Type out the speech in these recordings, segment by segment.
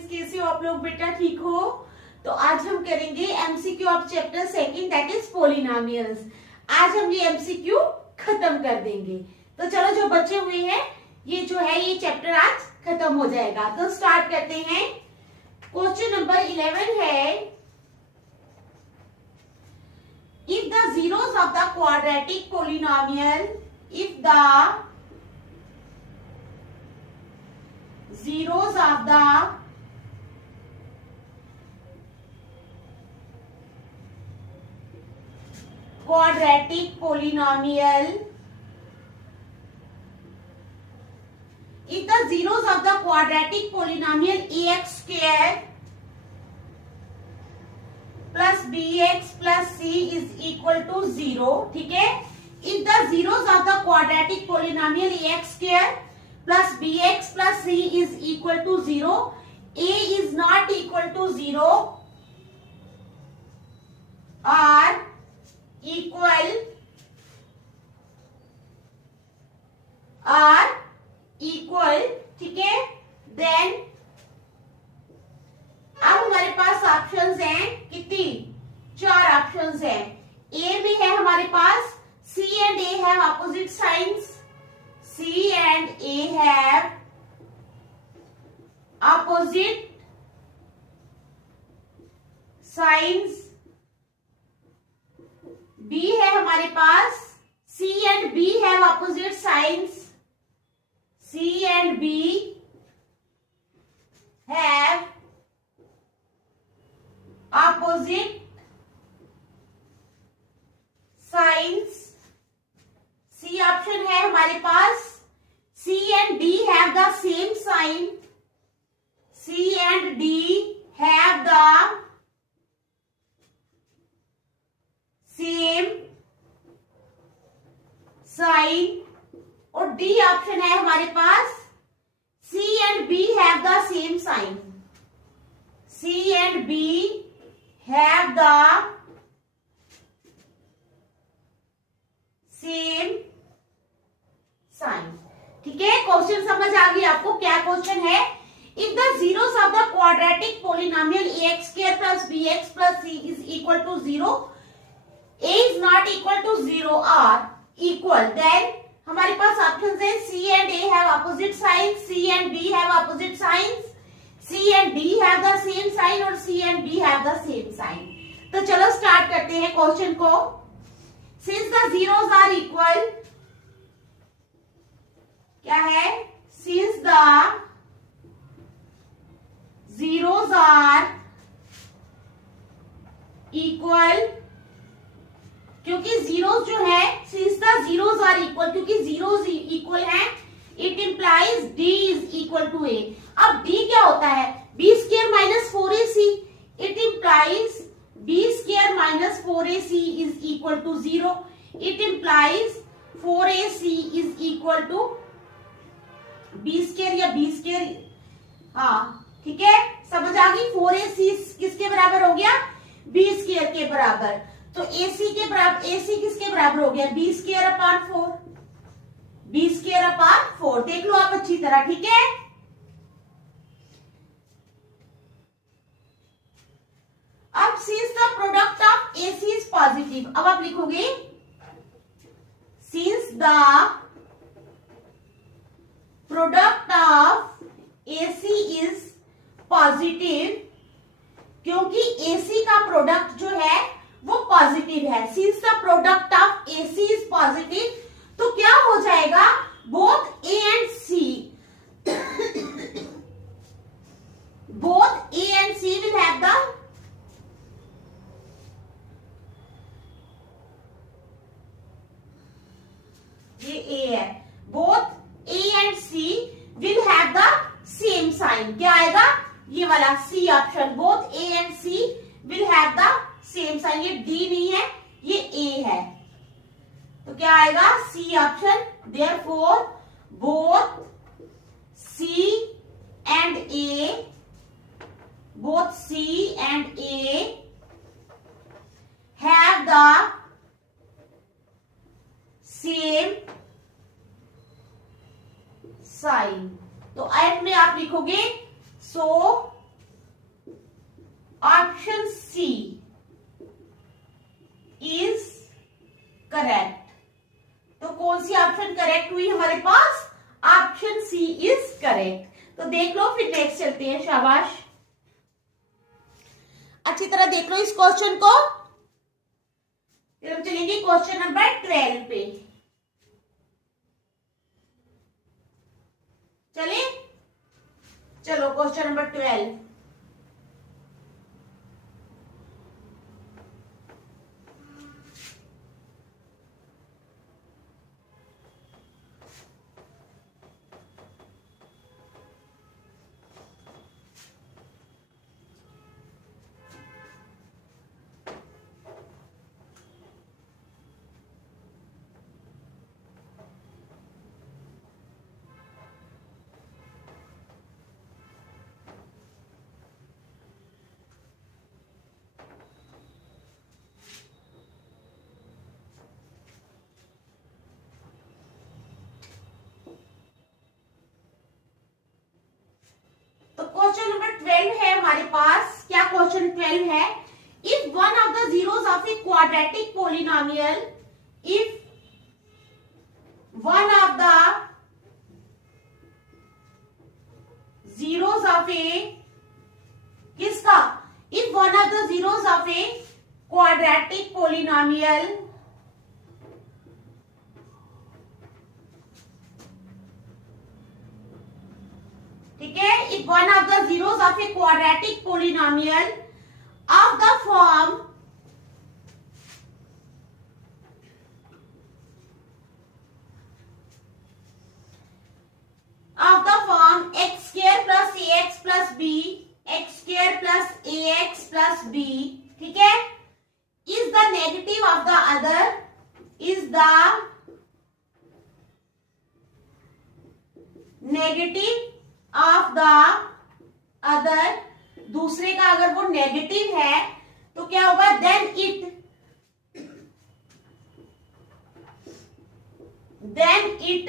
Students, कैसे हो आप लोग बेटा? ठीक हो? तो आज हम करेंगे MCQ of chapter second, that is polynomials. आज हम ये एमसीक्यू खत्म कर देंगे। तो चलो, जो बचे हुए हैं ये जो है ये चैप्टर आज खत्म हो जाएगा। तो स्टार्ट करते हैं। क्वेश्चन नंबर 11 है, if the zeros of the quadratic polynomial, if the zeros of the quadratic polynomial, if the zeros of the quadratic polynomial ax square plus bx plus c is equal to 0, ठीक है। if the zeros of the quadratic polynomial ax square plus bx plus c is equal to 0, a is not equal to 0 or equal ठीक है। Then अब हमारे पास options हैं कितनी? 4 options हैं। ए में है हमारे पास C and A have opposite signs, C and A have opposite signs। B है हमारे पास C and B have opposite signs, C and B have opposite signs। C option है हमारे पास C and D have the same sign, C and D have the same sign। और D option है हमारे पास C and B have the same sign, C and B have the same sign। ठीक है, question समझ आ गई आपको? क्या question है? If the zeros of the quadratic polynomial ax square plus bx plus c is equal to 0, a is not equal to 0 or equal, then हमारे पास options है C and A have opposite signs, C and B have opposite signs, C and D have the same sign और C and B have the same sign। तो चलो start करते हैं question को। Since the zeros are equal, क्या है? Since the zeros are equal, क्योंकि zeros जो है, since the zeros are equal, क्योंकि जीरोस इक्वल हैं, it implies D is equal to A। अब D क्या होता है? B square minus 4AC, it implies B square minus 4AC is equal to 0, it implies 4AC is equal to B square या B square, हाँ ठीक है, समझ आ गई। 4AC किसके बराबर हो गया? B square के बराबर। तो AC के बराबर, AC किसके बराबर हो गया? B square upon 4, B square upon 4। देख लो आप अच्छी तरह, ठीक है। अब since the product of AC is positive, अब आप लिखोगे since the product of AC is positive, क्योंकि AC का प्रोडक्ट जो है वो पॉजिटिव है। since the product of AC is positive, तो क्या हो जाएगा? both A and C both A and C will have the ये A है, both A and C will have the same sign। क्या आएगा? ये वाला C option, both A and C will have the same sign। ये D नहीं है, ये A है, तो क्या आएगा? C option. therefore both C and A, both C and A have the same sign। तो एंड में आप लिखोगे so option C is correct. तो कौन सी ऑप्शन करेक्ट हुई हमारे पास? Option C is correct. तो देख लो, फिर नेक्स्ट चलते हैं। शाबाश, अच्छी तरह देख लो इस क्वेश्चन को। फिर हम चलेंगे क्वेश्चन नंबर 12 पे। चले, चलो क्वेश्चन नंबर 12। क्वेश्चन नंबर 12 है हमारे पास। क्या क्वेश्चन 12 है? If one of the zeros of a quadratic polynomial, if one of the zeros of a, किसका? If one of the zeros of a quadratic polynomial ठीक है, if one of the zeros of a quadratic polynomial of the form x square plus ax plus b, x square plus ax plus b, ठीक है, is the negative of the other, is the negative of the other, दूसरे का अगर वो negative है तो क्या होगा? देन इट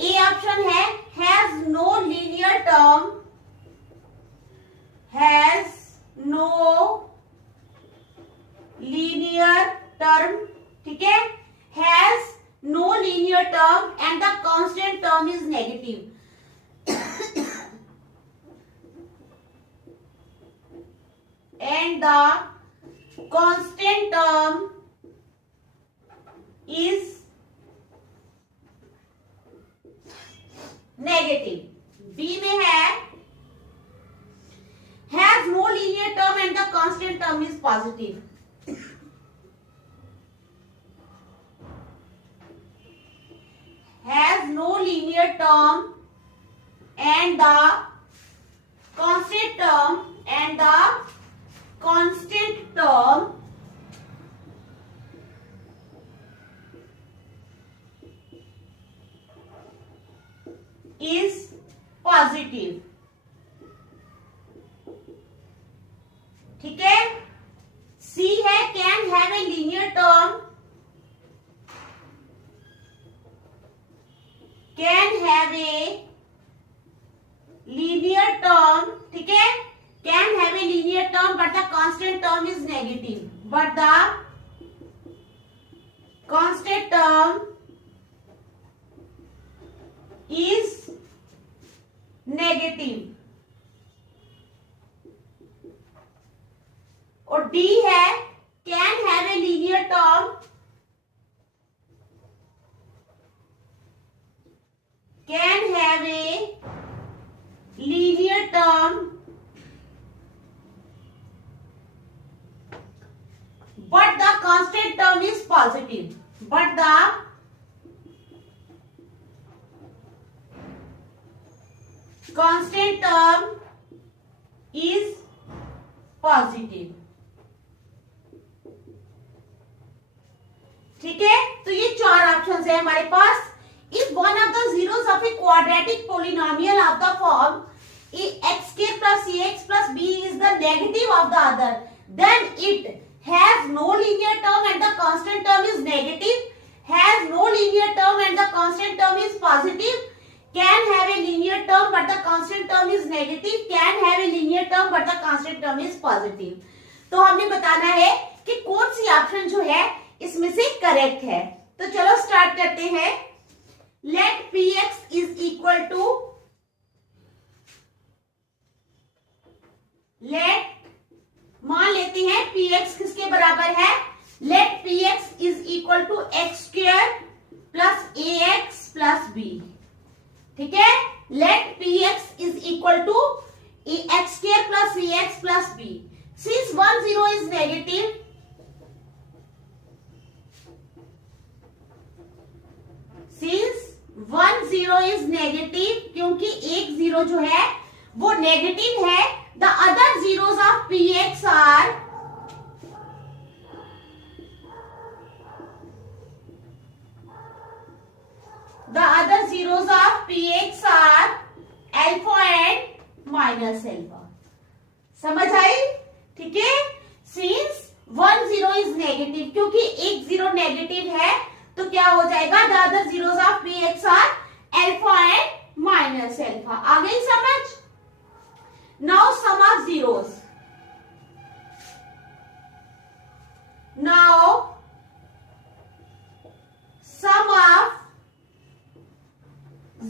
ए ऑप्शन है, has no linear term, has no linear term, ठीक है, has no linear term and the constant term is negative. And the constant term is negative. B में है has no linear term and the constant term is positive. Has no linear term and the constant term is positive, ठीक है। सी है can have a linear term, can have a linear term, ठीक है, can have a linear term but the constant term is negative, but the constant term is negative. और D है can have a linear term, can have a linear term but the constant term is positive, but the constant term is positive, ठीक है। तो ये चार options है हमारे पास। If one of the zeros of a quadratic polynomial of the form x square plus ax plus b is the negative of the other, then it has no linear term and the constant term is negative, has no linear term and the constant term is positive, can have a linear term but the constant term is negative, can have a linear term but the constant term is positive. तो हमने बताना है कि कौन सी option जो है इसमें से करेक्ट है. तो चलो स्टार्ट करते हैं. Let px is equal to, let मान लेते हैं px किसके बराबर है. Let px is equal to x square plus ax plus b. ठीक है. Let px is equal to x square plus ax plus b. Since 1 0 is negative, क्योंकि एक जीरो जो है वो नेगेटिव है, the other zeros of px are alpha and minus alpha. समझ आई. ठीक है. सिंस 1 0 इज नेगेटिव, क्योंकि एक जीरो नेगेटिव है तो क्या हो जाएगा, the other zeros of px are alpha and minus alpha. आ गई समझ. Now sum of zeros. Now sum of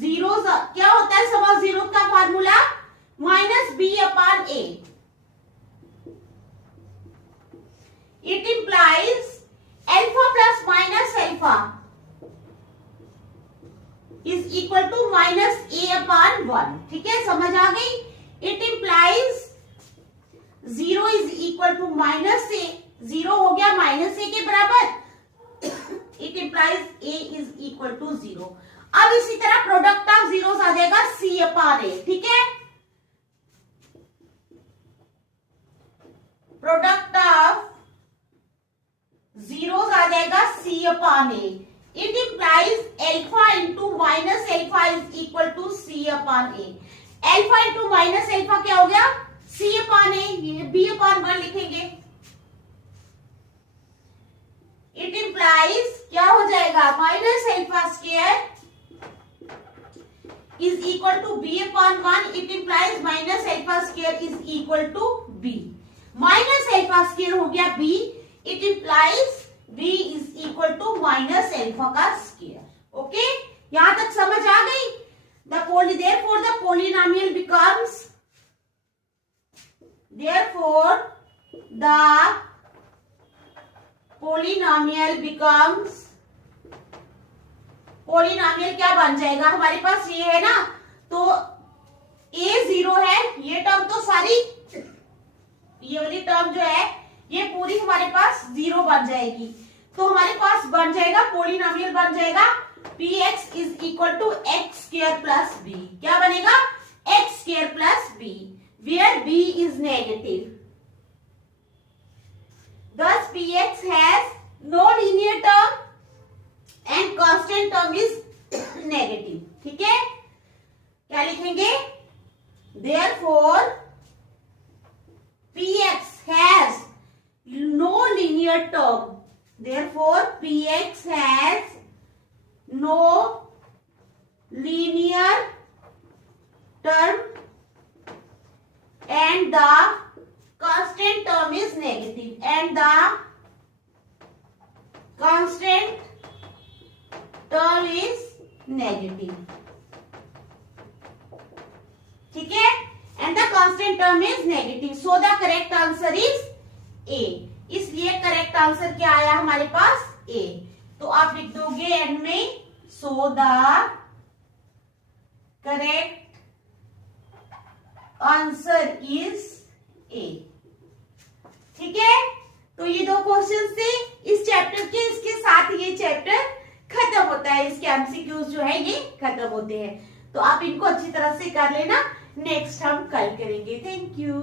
zeros क्या होता है. सम ऑफ जीरो का formula minus b upon a. It implies alpha plus minus alpha is equal to minus a upon 1. ठीक है. समझ आ गई. It implies 0 is equal to minus a. 0 हो गया माइनस a के बराबर. It implies a is equal to 0. अब इसी तरह प्रोडक्ट ऑफ जीरोस आ जाएगा c अपॉन a. ठीक है. प्रोडक्ट ऑफ जीरोस आ जाएगा c upon a. It implies alpha into minus alpha is equal to c upon a. Alpha into minus alpha क्या हो गया, c अपॉन a. ये b अपॉन 1 लिखेंगे. इट इंप्लाइज क्या हो जाएगा, minus alpha square is equal to b upon 1. It implies minus alpha square is equal to b. Minus alpha square हो गया b. It implies b is equal to minus alpha का square. Okay. यहां तक समझ आ गई. therefore the polynomial becomes polynomial क्या बन जाएगा, हमारे पास ये है ना, तो a 0 है. ये टर्म तो सारी, ये वाली टर्म जो है ये पूरी हमारे पास 0 बन जाएगी. तो हमारे पास बन जाएगा पोलिनोमियल बन जाएगा px is equal to x square plus b. क्या बनेगा, x square plus b, where b is negative. thus px has no linear term and constant term is negative. ठीक है. क्या लिखेंगे, therefore px हैज no linear term. Therefore px has no linear term and the constant term is negative. And the constant term is negative. ठीक है. And the constant term is negative. So the correct answer is A. इसलिए correct answer क्या आया हमारे पास, A. तो आप लिख दोगे एंड में, so the correct answer is A. ठीक है. तो ये दो क्वेश्चन थे इस चैप्टर के. इसके साथ ये चैप्टर खत्म होता है. इसके एमसीक्यूज जो है ये खत्म होते हैं. तो आप इनको अच्छी तरह से कर लेना. नेक्स्ट हम कल करेंगे. Thank you.